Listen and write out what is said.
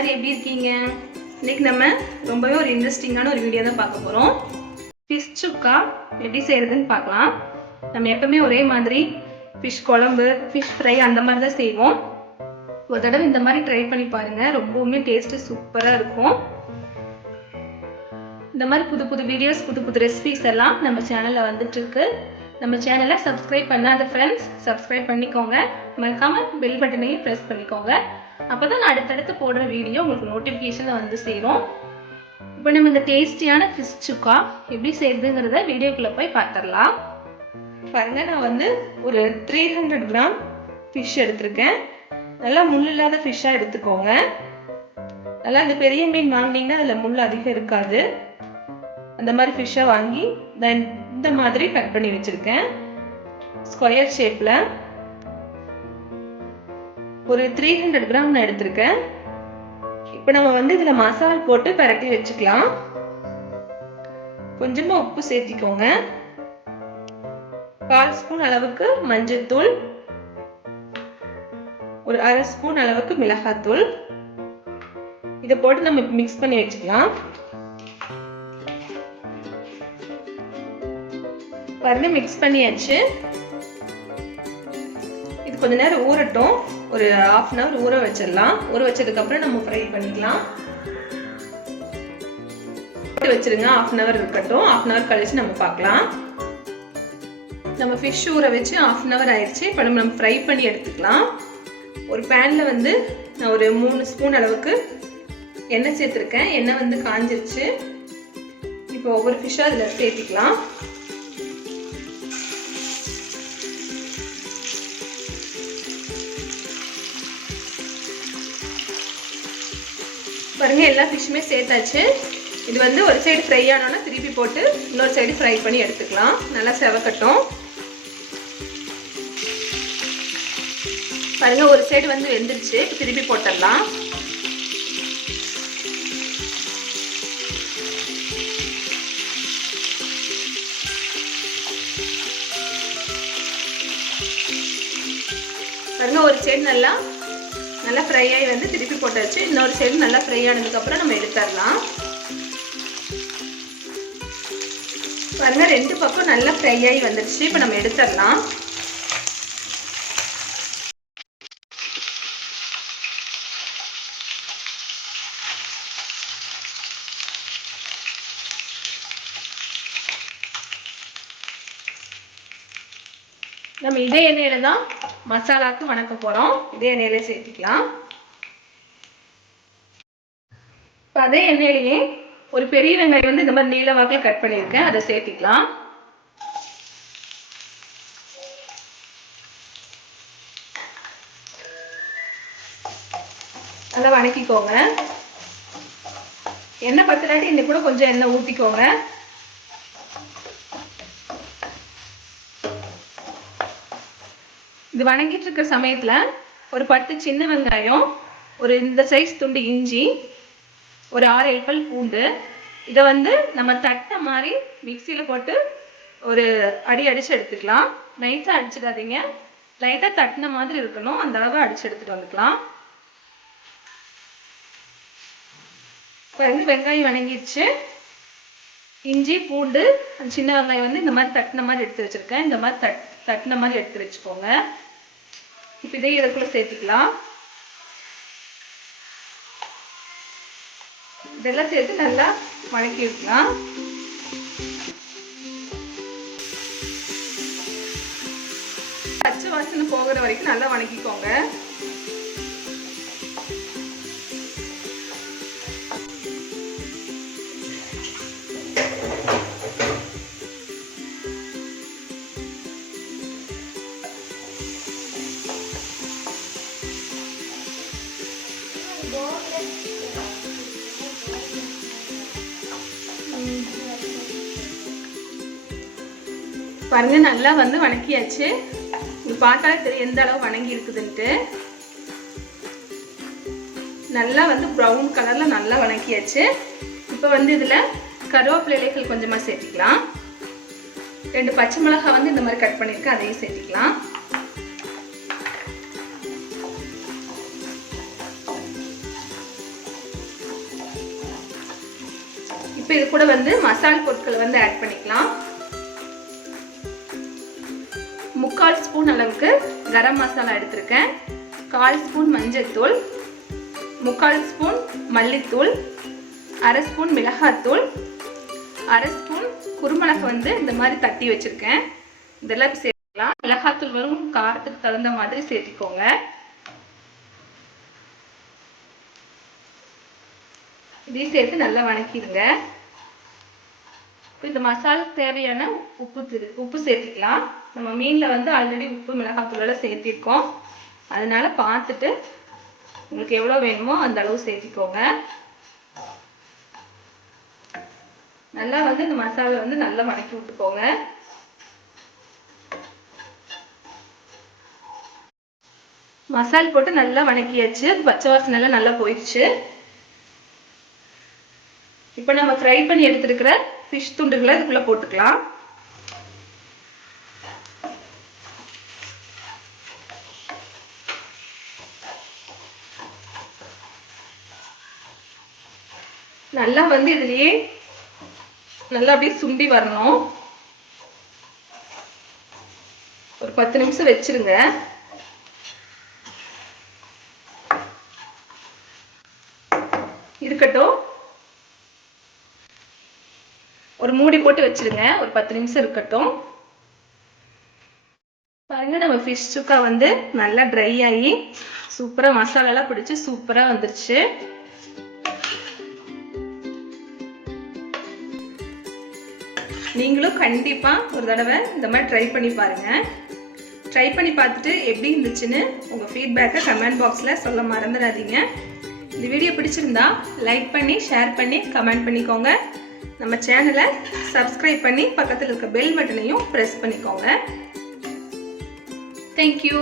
எல்லாரும் எப்படி இருக்கீங்க? இன்னைக்கு நம்ம ரொம்பவே ஒரு இன்ட்ரெஸ்டிங்கான ஒரு வீடியோ தான் பார்க்க போகிறோம். ஃபிஷ் சுக்கா எப்படி செய்கிறதுன்னு பார்க்கலாம். நம்ம எப்பவுமே ஒரே மாதிரி ஃபிஷ் குழம்பு, ஃபிஷ் ஃப்ரை அந்த மாதிரி தான் செய்வோம். ஒரு தடவை இந்த மாதிரி ட்ரை பண்ணி பாருங்கள், ரொம்பவுமே டேஸ்ட்டு சூப்பராக இருக்கும். இந்த மாதிரி புது புது வீடியோஸ், புது புது ரெசிபிஸ் எல்லாம் நம்ம சேனலில் வந்துட்டுருக்கு. நம்ம சேனலை சப்ஸ்கிரைப் பண்ணாத ஃப்ரெண்ட்ஸ் சப்ஸ்கிரைப் பண்ணிக்கோங்க. மறக்காமல் பெல் பட்டனையும் ப்ரெஸ் பண்ணிக்கோங்க. அப்போ தான் நான் அடுத்தடுத்து போடுற வீடியோ உங்களுக்கு நோட்டிஃபிகேஷனில் வந்து சேரும். இப்போ நம்ம இந்த டேஸ்டியான ஃபிஷ் சுக்கா எப்படி செய்யுதுங்கிறத வீடியோக்குள்ளே போய் பார்த்துடலாம். பாருங்கள், நான் வந்து ஒரு 300 கிராம் ஃபிஷ் எடுத்திருக்கேன். நல்லா முள் இல்லாத ஃபிஷ்ஷாக எடுத்துக்கோங்க. நல்லா இந்த பெரிய மீன் வாங்கினீங்கன்னா அதில் முள் அதிகம் இருக்காது. அந்த மாதிரி ஃபிஷ்ஷை வாங்கி இந்த மாதிரி கட் பண்ணி வச்சுருக்கேன். ஸ்கொயர் ஷேப்பில் ஒரு 300 கிராம் நான் எடுத்திருக்கேன். இப்போ நம்ம வந்து இதில் மசாலா போட்டு பரட்டி வச்சுக்கலாம். கொஞ்சமாக உப்பு சேர்த்திக்கோங்க. 1/4 ஸ்பூன் அளவுக்கு மஞ்சள் தூள், ஒரு 1/2 ஸ்பூன் அளவுக்கு மிளகாத்தூள். இதை போட்டு நம்ம மிக்ஸ் பண்ணி வச்சுக்கலாம். பாருங்க, மிக்ஸ் பண்ணியாச்சு. இது கொஞ்ச நேரம் ஊறட்டும். ஒரு 1/2 hour ஊற வச்சிடலாம். ஊற வச்சதுக்கு அப்புறம் நம்ம ஃப்ரை பண்ணிக்கலாம். வச்சிருங்க, 1/2 hour இருக்கட்டும். 1/2 hour கழிச்சு நம்ம பார்க்கலாம். நம்ம ஃபிஷ் ஊற வச்சு 1/2 hour ஆயிடுச்சு. இப்போ நம்ம ஃப்ரை பண்ணி எடுத்துக்கலாம். ஒரு பேன்ல வந்து நான் ஒரு 3 ஸ்பூன் அளவுக்கு எண்ணெய் சேர்த்துருக்கேன். எண்ணெய் வந்து காஞ்சிருச்சு. இப்போ ஒவ்வொரு ஃபிஷ்ஷாக அதில் சேர்த்திக்கலாம். பாருங்க, எல்லா ஃபிஷ்ஷுமே சேர்த்தாச்சு. இது வந்து ஒரு சைடு ஃப்ரை ஆனோன்னா திருப்பி போட்டு இன்னொரு சைடு ஃப்ரை பண்ணி எடுத்துக்கலாம். நல்லா செவக்கட்டும். பாருங்க, ஒரு சைடு வந்து வெந்துருச்சு. திருப்பி போட்டுடலாம். பாருங்க, ஒரு சைடு நல்லா ஃப்ரை ஆகி வந்து திருப்பி போட்டாச்சு. இன்னொரு சைடு நல்லா ஃப்ரை ஆனதுக்கப்புறம் நம்ம எடுத்துடலாம். பாருங்க, 2 பக்கம் நல்லா ஃப்ரை ஆகி வந்துடுச்சு. இப்போ நம்ம எடுத்துடலாம். நம்ம இதே எண்ணெயில தான் மசாலாவுக்கு வணக்க போகிறோம். இதே எண்ணெயில சேர்த்துக்கலாம். இப்போ அதே எண்ணெயிலேயே ஒரு பெரிய வெங்காயம் வந்து இந்த மாதிரி நீல வாக்கில் கட் பண்ணியிருக்கேன். அதை சேர்த்துக்கலாம். நல்லா வணக்கிக்கோங்க. எண்ணெய் பத்தலாட்டி இன்னும் கூட கொஞ்சம் எண்ணெய் ஊற்றிக்கோங்க. இது வணங்கிட்டு இருக்கிற சமயத்தில் ஒரு 10 சின்ன வெங்காயம், ஒரு இந்த சைஸ் துண்டு இஞ்சி, ஒரு 6-7 பல் பூண்டு, இதை வந்து நம்ம தட்டை மாதிரி மிக்சியில் போட்டு ஒரு அடிச்சு எடுத்துக்கலாம். நைஸாக அடிச்சிடாதீங்க, லைட்டாக தட்டின மாதிரி இருக்கணும். அந்த அளவு அடிச்சு எடுத்துட்டு வந்துக்கலாம். இப்போ வந்து வெங்காயம் வணங்கிடுச்சு. இஞ்சி, பூண்டு, சின்ன வெங்காயம் வந்து இந்த மாதிரி தட்டின மாதிரி எடுத்து வச்சிருக்கேன். இந்த மாதிரி தட்டின மாதிரி எடுத்து வச்சுக்கோங்க. இப்போ இதை இதுக்குள்ள சேர்த்துக்கலாம். இதெல்லாம் சேர்த்து நல்லா வணக்கி வைக்கலாம். பச்சை வாசனை போகிற வரைக்கும் நல்லா வணக்கிக்கோங்க. பாருங்க, நல்லா வந்து வணக்கியாச்சு. இது பார்த்தாலே தெரியும் எந்த அளவு வணங்கி இருக்குதுன்ட்டு. நல்லா வந்து ப்ரௌன் கலர்ல நல்லா வணக்கியாச்சு. இப்போ வந்து இதுல கருவேப்பிலை இலைகள் கொஞ்சமா சேர்த்துக்கலாம். 2 பச்சை மிளகாய் வந்து இந்த மாதிரி கட் பண்ணியிருக்கேன், அதையும் சேர்த்துக்கலாம். இது கூட வந்து மசால் பொருட்களை வந்து ஆட் பண்ணிக்கலாம். 3/4 ஸ்பூன் அளவுக்கு கரம் மசாலா எடுத்திருக்கேன். 1/4 ஸ்பூன் மஞ்சள்தூள், 3/4 ஸ்பூன் மல்லித்தூள், 1/2 ஸ்பூன் மிளகாத்தூள், 1/2 ஸ்பூன் குருமிளகு வந்து இந்த மாதிரி தட்டி வச்சிருக்கேன். இதெல்லாம் சேர்த்துக்கலாம். மிளகாத்தூள் வரும் காரத்துக்கு தகுந்த மாதிரி சேர்த்துக்கோங்க. இதையும் சேர்த்து நல்லா வணக்கிடுங்க. இந்த மசாலுக்கு தேவையான உப்பு சேர்த்துக்கலாம். நம்ம மீன்ல வந்து ஆல்ரெடி உப்பு மிளகாத்தூளோட சேர்த்திருக்கோம். அதனால பார்த்துட்டு உங்களுக்கு எவ்வளவு வேணுமோ அந்த அளவு சேர்த்துக்கோங்க. நல்லா வந்து இந்த மசாலா வந்து நல்லா வணக்கி விட்டுக்கோங்க. மசால் போட்டு நல்லா வணக்கியாச்சு. பச்சை வாசனை எல்லாம் நல்லா போயிடுச்சு. இப்போ நம்ம ஃப்ரை பண்ணி எடுத்துருக்கிற ஃபிஷ் துண்டுகளை இதுக்குள்ள போட்டுக்கலாம். நல்லா வந்து இதுலயே நல்லா அப்படியே சுண்டி வரணும். ஒரு 10 நிமிஷம் வச்சிருங்க. இருக்கட்டும். ஒரு மூடி போட்டு வச்சிருங்க. ஒரு 10 நிமிஷம் இருக்கட்டும். பாருங்க, நம்ம ஃபிஷ் சுக்கா வந்து நல்லா ட்ரை ஆகி சூப்பரா மசாலா எல்லாம் பிடிச்சு சூப்பரா வந்துருச்சு. நீங்களும் கண்டிப்பா ஒரு தடவை இந்த மாதிரி ட்ரை பண்ணி பாருங்க. ட்ரை பண்ணி பார்த்துட்டு எப்படி இருந்துச்சுன்னு உங்க ஃபீட்பேக்கை கமெண்ட் பாக்ஸ்ல சொல்ல மறந்துடாதீங்க. இந்த வீடியோ பிடிச்சிருந்தா லைக் பண்ணி ஷேர் பண்ணி கமெண்ட் பண்ணிக்கோங்க. நம்ம சேனலை சப்ஸ்கிரைப் பண்ணி பக்கத்தில் இருக்க பெல் பட்டனையும் பிரஸ் பண்ணிக்கோங்க. தேங்க்யூ.